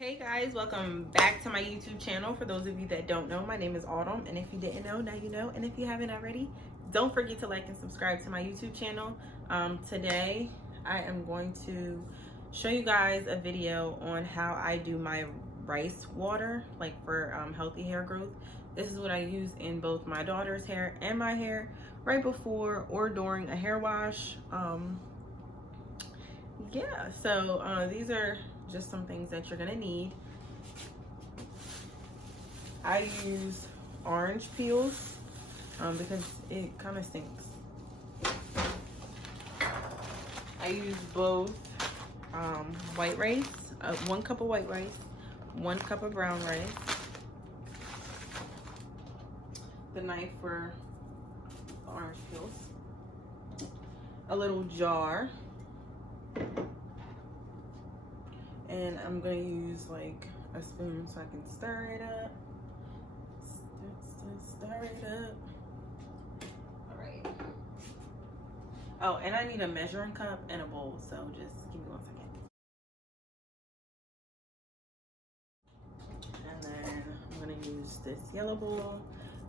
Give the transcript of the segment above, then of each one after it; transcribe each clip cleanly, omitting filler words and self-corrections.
Hey guys, welcome back to my YouTube channel. For those of you that don't know, my name is Autumn, and if you didn't know, now you know. And if you haven't already, don't forget to like and subscribe to my YouTube channel. Today I am going to show you guys a video on how I do my rice water, like for healthy hair growth. This is what I use in both my daughter's hair and my hair right before or during a hair wash. Yeah, so these are just some things that you're gonna need. I use orange peels because it kind of stinks. I use both white rice, 1 cup of white rice, 1 cup of brown rice, the knife for the orange peels, a little jar, and I'm gonna use like a spoon so I can stir it up. Stir it up. All right. Oh, and I need a measuring cup and a bowl, so just give me 1 second. And then I'm gonna use this yellow bowl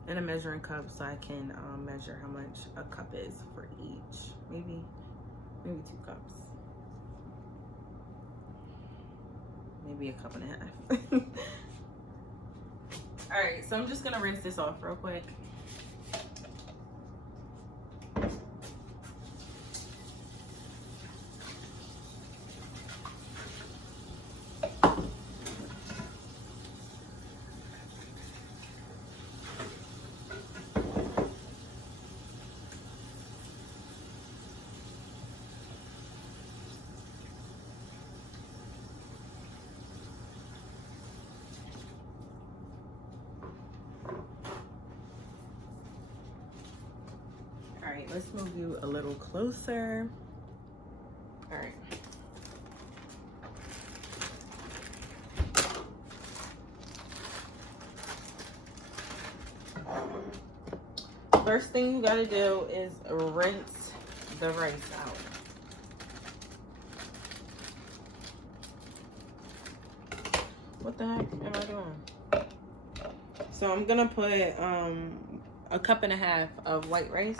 and a measuring cup so I can measure how much a cup is for each. Maybe 2 cups. Maybe a cup and a half. All right, so I'm just gonna rinse this off real quick. All right, let's move you a little closer. All right. First thing you gotta do is rinse the rice out. What the heck am I doing? So I'm gonna put a cup and a half of white rice.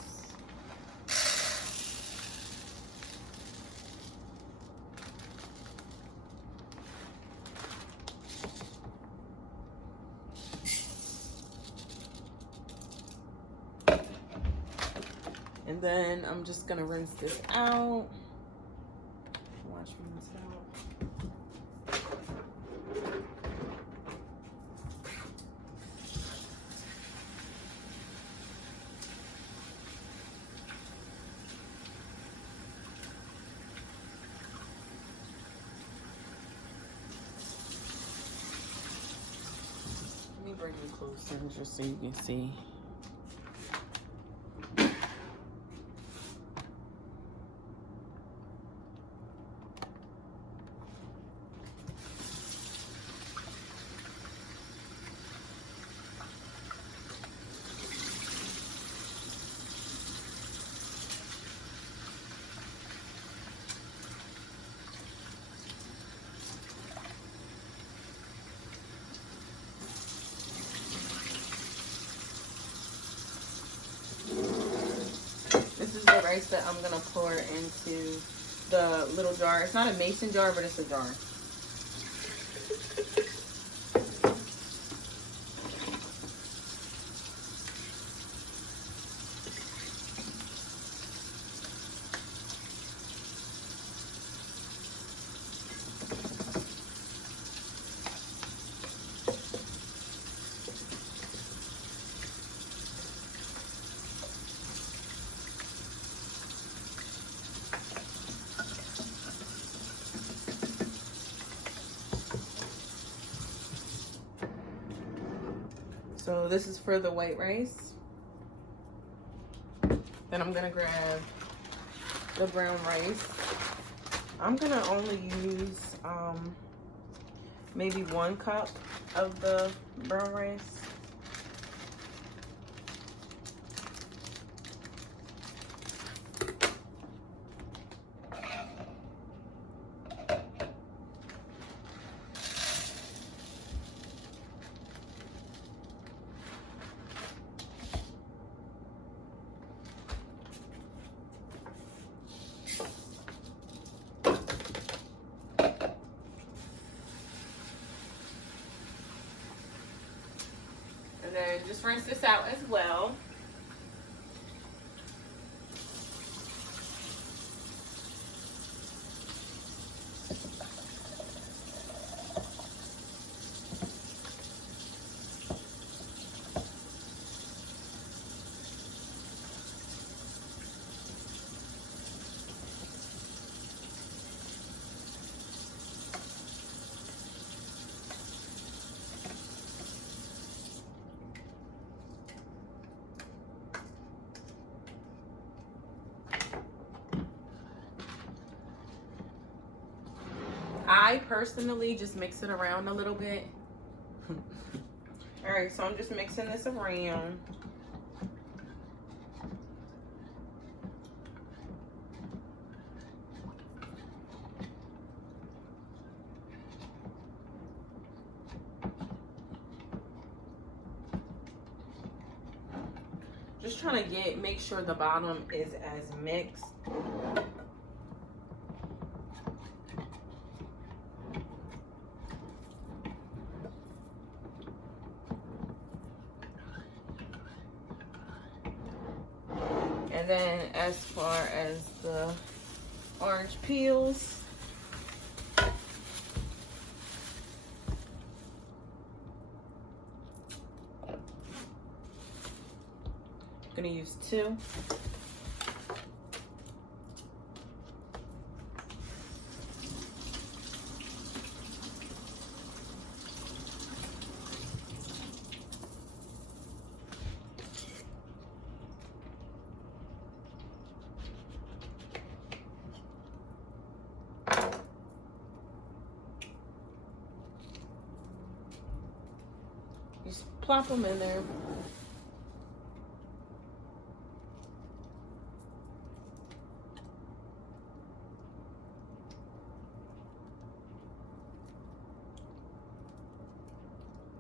And then I'm just gonna rinse this out. Watch me rinse it out. Let me bring you closer just so you can see. This is the rice that I'm gonna pour into the little jar. It's not a mason jar, but it's a jar. So this is for the white rice. Then I'm gonna grab the brown rice. I'm gonna only use maybe 1 cup of the brown rice. then just rinse this out as well. I personally just mix it around a little bit. All right, so I'm just mixing this around. Just trying to make sure the bottom is as mixed. And then as far as the orange peels, I'm gonna use 2. Just plop them in there.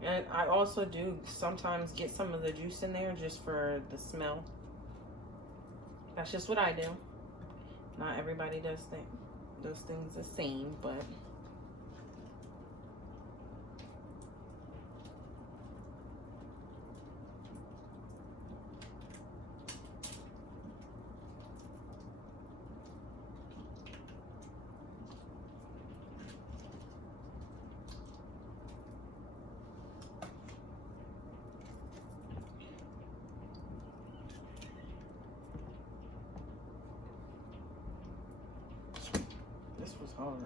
And I also do sometimes get some of the juice in there just for the smell. That's just what I do. Not everybody does those things the same, but this was hard.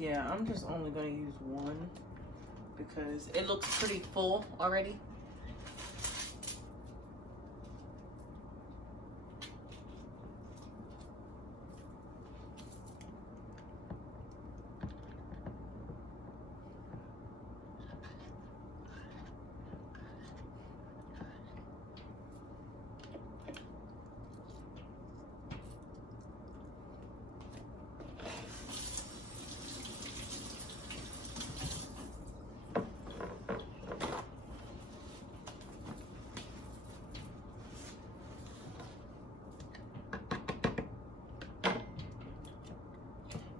Yeah, I'm just only going to use 1 because it looks pretty full already.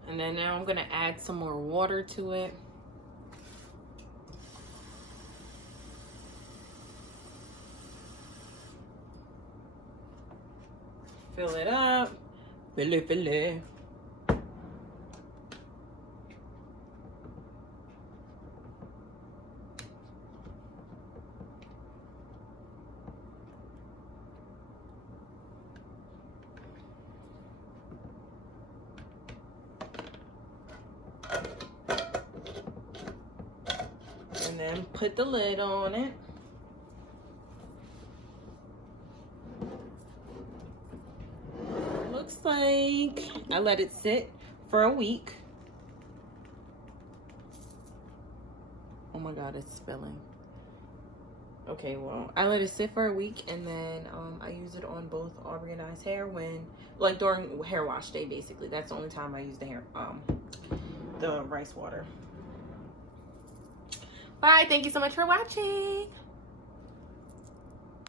And then now I'm gonna add some more water to it. Fill it up. Fill it, fill it. And then put the lid on it. Looks like I let it sit for a week. Oh my God, it's spilling. Okay, well, I let it sit for a week, and then I use it on both organized hair when, like, during hair wash day, basically. That's the only time I use the rice water. Bye. Thank you so much for watching.